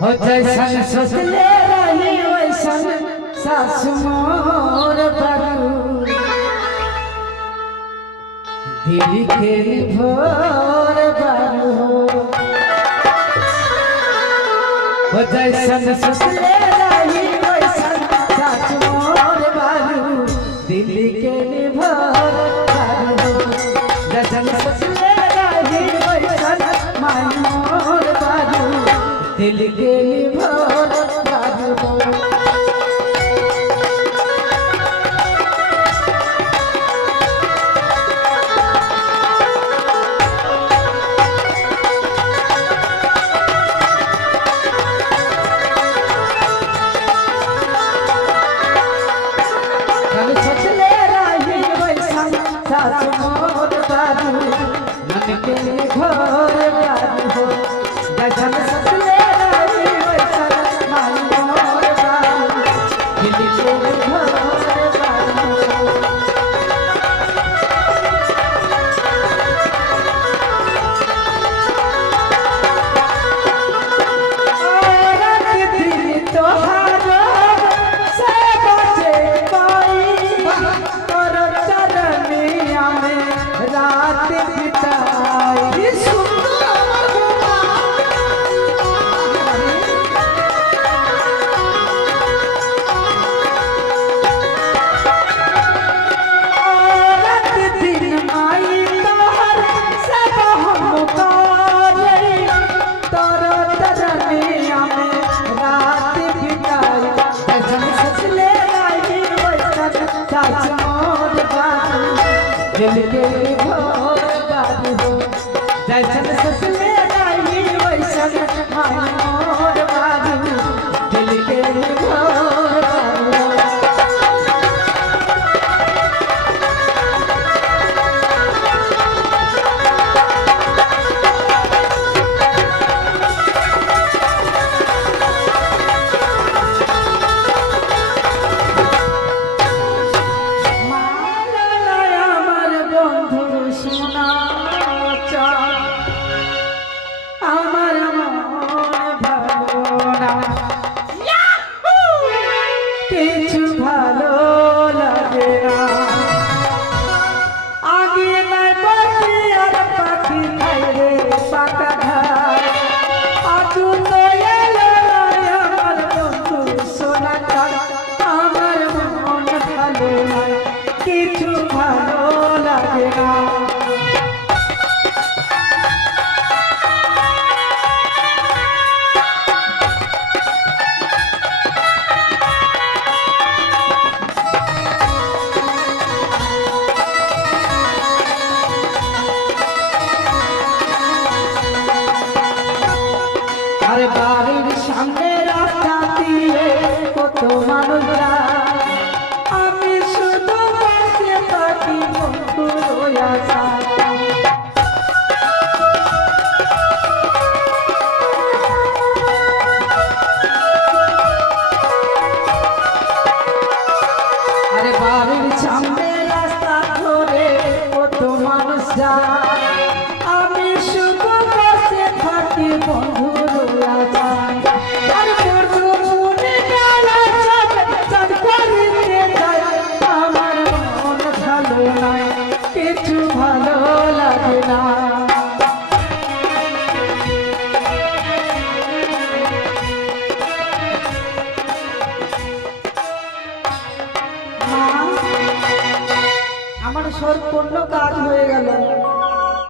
हो जैसन सोचले रही वैसन सास मोर बारू दिल के भोर बारू हो जैसन सोचले रही वैसन सास मोर बारू दिल के भोर बारू जैसन सोचले रही वैसन मान मोर बारू दिल के भोर बारू मन के घोर बारू हो जैसन ससले रही वैसन मान मोर बारू दिल के घोर बारू औरत दिल तोहारो से बचे कोई तोर चरनिया में रात बिताई दिल के भोर बारू हो जैसन ससले रही वैसन मान मोर बारू दिल के भोर बारू কিছু ভালো লাগে না আগে নাই পাখি আর পাখি খাই রে পাকা ঘাট আজু তো এলো আমার বন্ধু সোনা কাল আমার মন ভালো না কিছু ভালো লাগে না আরে বাড়ির সামনে রাস্তা দিয়ে কত মানুষ যায় আমি শুধু পাশে থাকি বন্ধু রয়া আরে বাড়ির সামনে রাস্তা ধরে কত মানুষ যায় আমি শুধু পাশে থাকি বন্ধু কিছু ভালো লাগে না আমার সম্পূর্ণ কাজ হয়ে গেল।